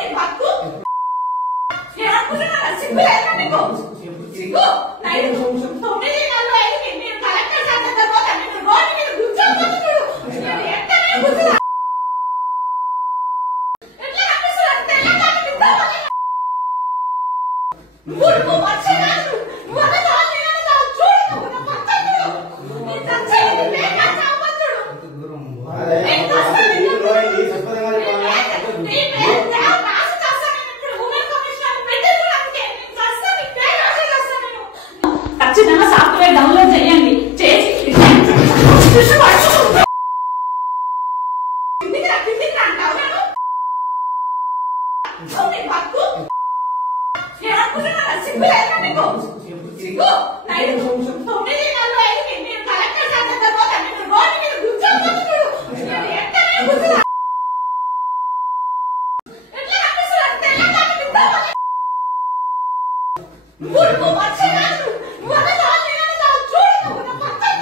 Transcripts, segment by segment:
నీ బతుకు నేను అనుకుంటున్నా సిగ్గు లేదా నీకు సిగ్గు నైట్ 9 నెలలు అయింది నేను కలెక్టర్ సార్ దగ్గర పోతా నేను రోడ్డు మీద కూర్చోబోతున్నా నేను ఎక్కడే కూర్చున్నా ఎట్లా కనిపిస్తున్నా తెల్లగా కనిపిస్తావా నువ్వు వచ్చేదాన్ని నువ్వు అన్నదాన్ని నేను అన్నదాన్ని చూడు నువ్వు నా పక్కన నీ చచ్చేది లేక చావచ్చుడు నేను కష్టం ఖచ్చితంగా సాఫ్ట్వేర్ డౌన్లోడ్ చేయండి చేసి సిగ్గు లేదా నీకు సిగ్గు నైట్ 9 నెలలు అయింది నేను కలెక్టర్ సార్ దగ్గర పోతా నేను రోడ్డు మీద కూర్చోబోతున్నా నేను ఎక్కడే కూర్చున్నా ఎట్లా కనిపిస్తున్నా తెల్లగా కనిపిస్తావా నువ్వు వచ్చేదాన్ని నువ్వు అన్నదాన్ని నేను అన్నదాన్ని చూడు నువ్వు నా పక్కన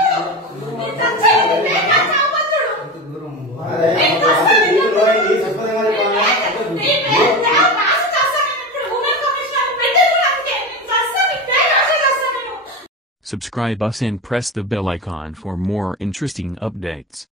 నీ చచ్చేది లేక చావచ్చుడు నేను కష్టం Subscribe us and press the bell icon for more interesting updates.